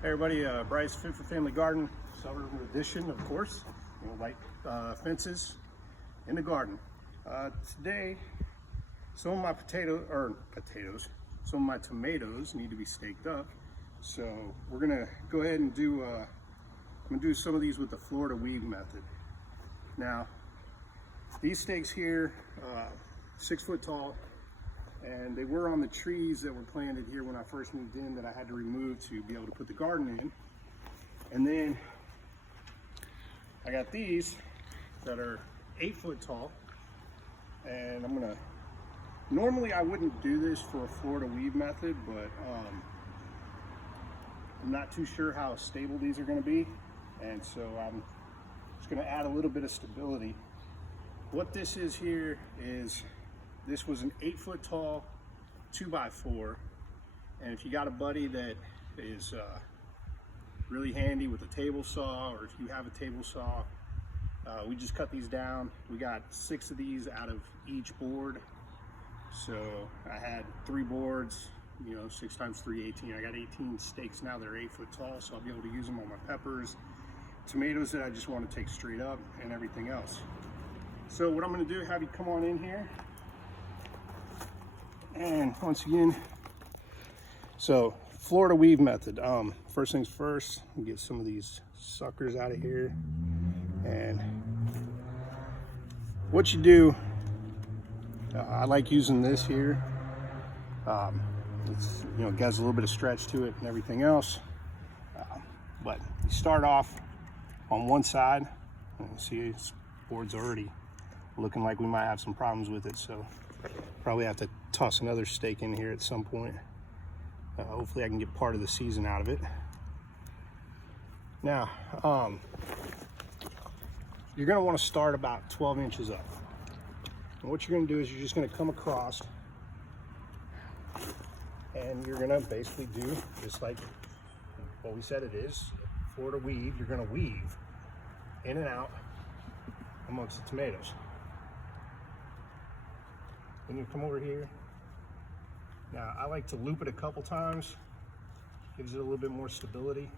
Hey everybody, Bryce, Fit for Family Garden, summer edition, of course. You know, light fences in the garden. Today, some of my some of my tomatoes need to be staked up. So we're gonna go ahead and do, I'm gonna do some of these with the Florida weave method. Now, these stakes here, 6 foot tall, and they were on the trees that were planted here when I first moved in that I had to remove to be able to put the garden in. And then I got these that are 8 foot tall, and normally I wouldn't do this for a Florida weave method, but I'm not too sure how stable these are going to be, and so I'm just going to add a little bit of stability. What this is here is, this was an 8 foot tall 2x4, and if you got a buddy that is really handy with a table saw, or if you have a table saw, we just cut these down. We got 6 of these out of each board, so I had 3 boards, you know, 6 times 3, 18. I got 18 stakes now. They're 8 foot tall, so I'll be able to use them on my peppers, tomatoes that I just want to take straight up, and everything else. So what I'm going to do, have you come on in here. And once again, so Florida weave method. First things first, get some of these suckers out of here. And what you do, I like using this here. It's, you know, it has a little bit of stretch to it and everything else. But you start off on one side, and you see this board's already looking like we might have some problems with it, so probably have to toss another stake in here at some point. Hopefully I can get part of the season out of it. Now, you're going to want to start about 12 inches up. And what you're going to do is you're just going to come across, and you're going to basically do just like what we said it is, Florida weave. You're going to weave in and out amongst the tomatoes. Then you come over here. Now, I like to loop it a couple times. Gives it a little bit more stability.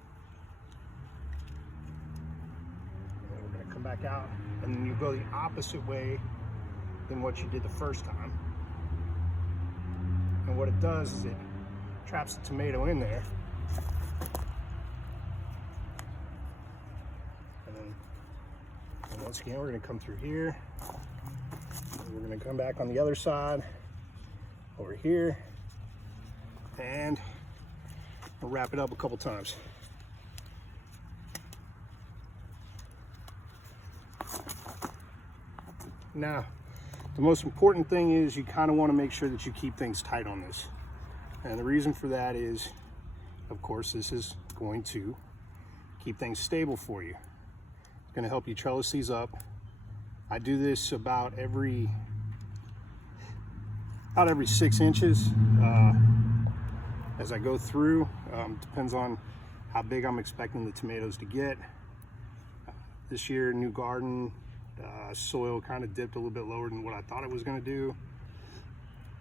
And then we're going to come back out, and then you go the opposite way than what you did the first time. And what it does is it traps the tomato in there. And once again, we're going to come through here. We're going to come back on the other side over here, and we'll wrap it up a couple times. Now, the most important thing is you kind of want to make sure that you keep things tight on this. And the reason for that is, of course, this is going to keep things stable for you. It's going to help you trellis these up. I do this about every 6 inches as I go through. Depends on how big I'm expecting the tomatoes to get. This year, new garden, soil kind of dipped a little bit lower than what I thought it was going to do.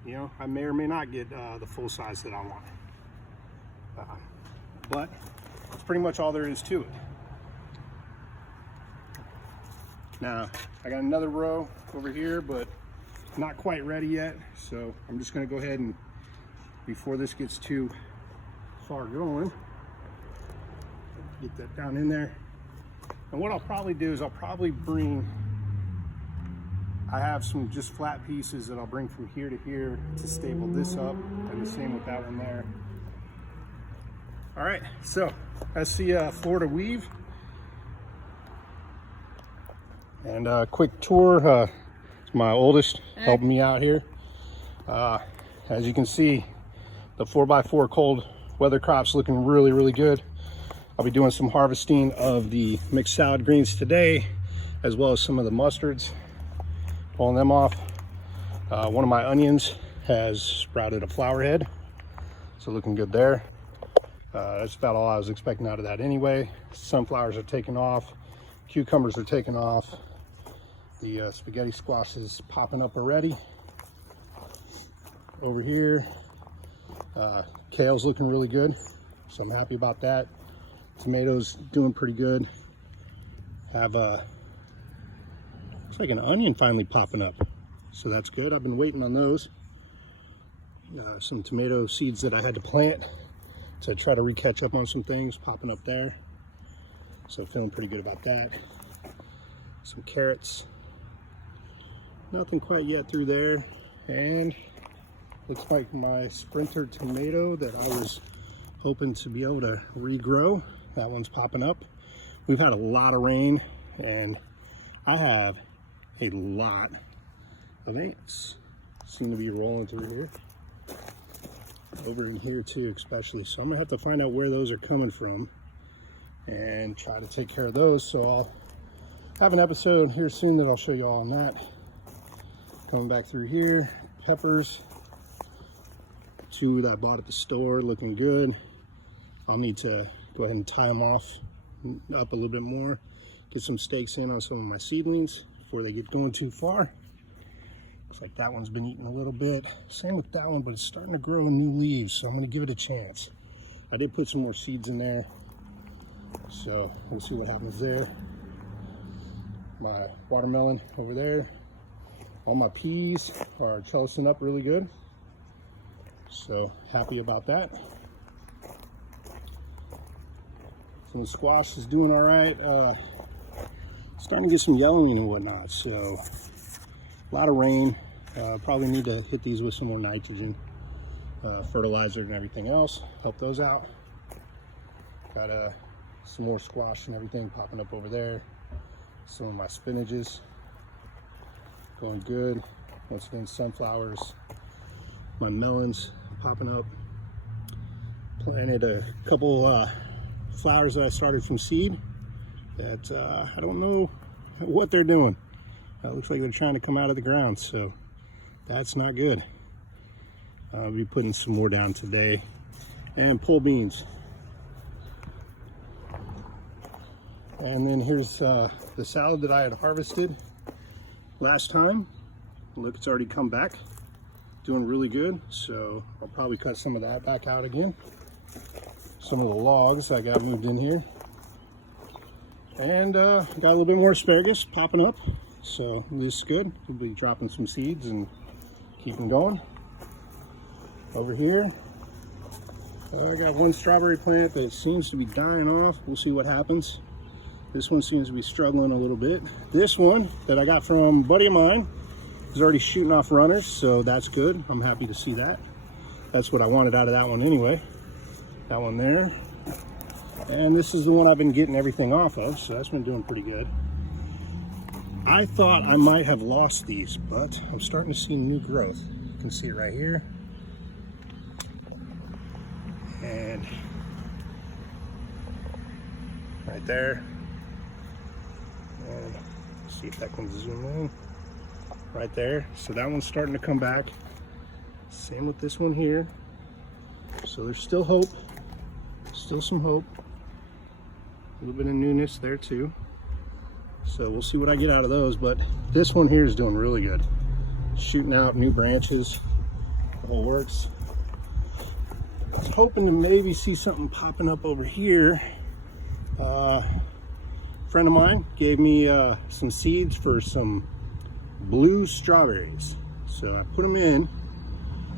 You know, I may or may not get the full size that I want. But that's pretty much all there is to it. Now, I got another row over here, but not quite ready yet. So I'm just gonna go ahead and, before this gets too far going, get that down in there. And what I'll probably do is I have some just flat pieces that I'll bring from here to here to stable this up, and the same with that one there. All right, so that's the Florida weave. And a quick tour, it's my oldest helping me out here. As you can see, the 4x4 cold weather crop's looking really, really good. I'll be doing some harvesting of the mixed salad greens today, as well as some of the mustards, pulling them off. One of my onions has sprouted a flower head, so looking good there. That's about all I was expecting out of that anyway. Sunflowers are taking off, cucumbers are taking off. The spaghetti squash is popping up already. Over here, kale's looking really good, so I'm happy about that. Tomatoes doing pretty good. Have looks like an onion finally popping up, so that's good. I've been waiting on those. Some tomato seeds that I had to plant to try to re-catch up on some things popping up there, so feeling pretty good about that. Some carrots, nothing quite yet through there, and looks like my sprinter tomato that I was hoping to be able to regrow, that one's popping up. We've had a lot of rain, and I have a lot of ants seem to be rolling through here, over in here too especially, so I'm gonna have to find out where those are coming from and try to take care of those. So I'll have an episode here soon that I'll show you all on that. Coming back through here, peppers, 2 that I bought at the store, looking good. I'll need to go ahead and tie them off up a little bit more, get some stakes in on some of my seedlings before they get going too far. Looks like that one's been eaten a little bit. Same with that one, but it's starting to grow new leaves, so I'm going to give it a chance. I did put some more seeds in there, so we'll see what happens there. My watermelon over there. All my peas are trellising up really good, so happy about that. Some squash is doing all right. Starting to get some yellowing and whatnot, so a lot of rain. Probably need to hit these with some more nitrogen, fertilizer and everything else, help those out. Got some more squash and everything popping up over there. Some of my spinaches going good. Once again, sunflowers, my melons popping up. Planted a couple flowers that I started from seed that I don't know what they're doing. It looks like they're trying to come out of the ground, so that's not good. I'll be putting some more down today. And pole beans. And then here's the salad that I had harvested last time. Look, it's already come back, doing really good, so I'll probably cut some of that back out again. Some of the logs I got moved in here, and got a little bit more asparagus popping up, so this is good. We'll be dropping some seeds and keeping going. Over here I got one strawberry plant that seems to be dying off. We'll see what happens. This one seems to be struggling a little bit. This one that I got from a buddy of mine is already shooting off runners, so that's good. I'm happy to see that. That's what I wanted out of that one anyway. That one there. And this is the one I've been getting everything off of, so that's been doing pretty good. I thought I might have lost these, but I'm starting to see new growth. You can see it right here. And right there. And see if that can zoom in. Right there. So that one's starting to come back. Same with this one here. So there's still hope. Still some hope. A little bit of newness there too. So we'll see what I get out of those, but this one here is doing really good. Shooting out new branches, the whole works. I was hoping to maybe see something popping up over here. A friend of mine gave me some seeds for some blue strawberries. So I put them in.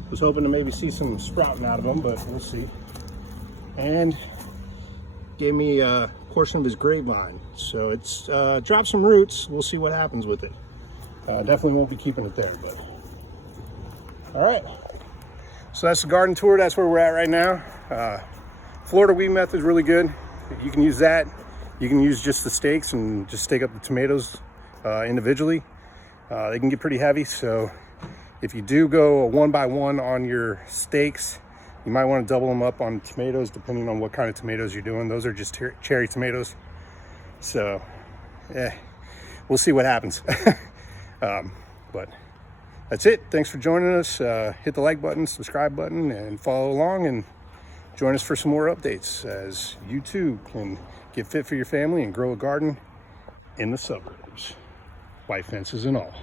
Was hoping to maybe see some sprouting out of them, but we'll see. And gave me a portion of his grapevine, so it's dropped some roots. We'll see what happens with it. Definitely won't be keeping it there, but all right. So that's the garden tour. That's where we're at right now. Florida weed method is really good. You can use that. You can use just the stakes and just stake up the tomatoes individually. They can get pretty heavy, so if you do go a 1x1 on your stakes, you might want to double them up on tomatoes depending on what kind of tomatoes you're doing. Those are just cherry tomatoes. So, yeah, we'll see what happens. But that's it. Thanks for joining us. Hit the like button, subscribe button, and follow along and join us for some more updates as you too can get fit for your family and grow a garden in the suburbs. White fences and all.